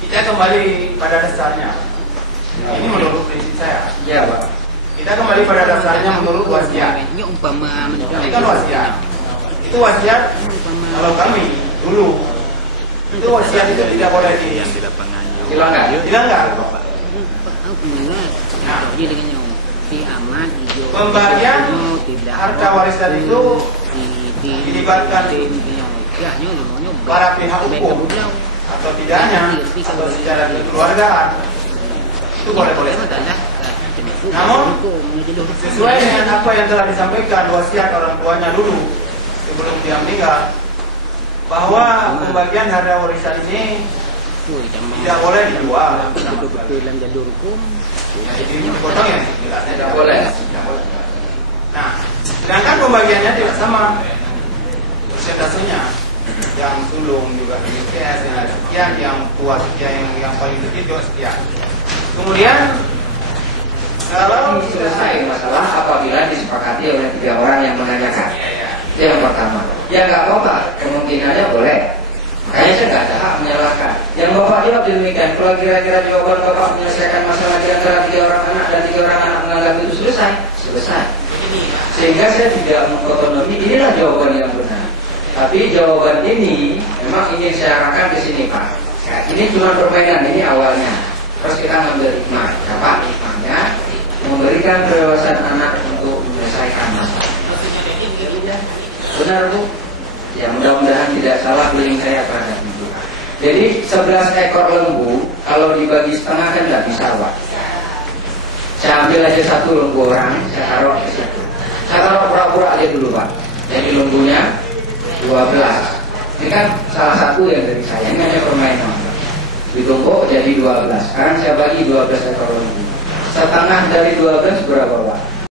Kita kembali pada dasarnya. Ini menurut prinsip saya. Iya, Pak. Kita kembali pada dasarnya menurut wasiat. Ini umpama Ini kan wasiat. Itu wasiat kalau kami dulu itu wasiat itu tidak boleh Dilanggar. dilanggar. Nah, dengan pembagian harta warisan itu dilibatkan para pihak hukum atau tidaknya atau secara kekeluargaan itu boleh-boleh. Namun sesuai dengan apa yang telah disampaikan wasiat orang tuanya dulu sebelum dia meninggal, bahwa pembagian harta warisan ini tidak boleh dijual. Jadi dipotong ya, Tidak boleh. Nah, sedangkan pembagiannya tidak sama persentasenya. Yang sulung juga sekian, yang tua sekian, yang paling kecil juga sekian. Kemudian kalau Selesai masalah apabila disepakati oleh 3 orang yang menanyakan. Itu yang pertama. Ya nggak apa-apa, kemungkinannya boleh. Makanya saya nggak ada hak menyalahkan. Yang Bapak jawab demikian. Kalau kira-kira jawaban Bapak menyelesaikan masalah di antara 3 orang anak dan 3 orang anak menganggap itu selesai. Sehingga saya tidak mengotonomi. Inilah jawaban yang benar. Tapi jawaban ini memang ingin saya arahkan ke sini, Pak. Nah, ini cuma permainan, ini awalnya. Terus kita ngambil hikmah. Apa hikmahnya? Memberikan kebebasan anak untuk menyelesaikan masalah. Benar, Bu? Ya, mudah-mudahan tidak salah feeling saya pada itu. Jadi 11 ekor lembu kalau dibagi setengah kan nggak bisa, Pak. Saya ambil aja 1 lembu orang, saya taruh ke situ. Saya taruh pura-pura aja dulu, Pak. Jadi lembunya 12. Ini kan salah satu yang dari saya. Ini hanya permainan. Ditumpuk jadi 12. Sekarang saya bagi 12 ekor lembu. Setengah dari 12 berapa, Pak?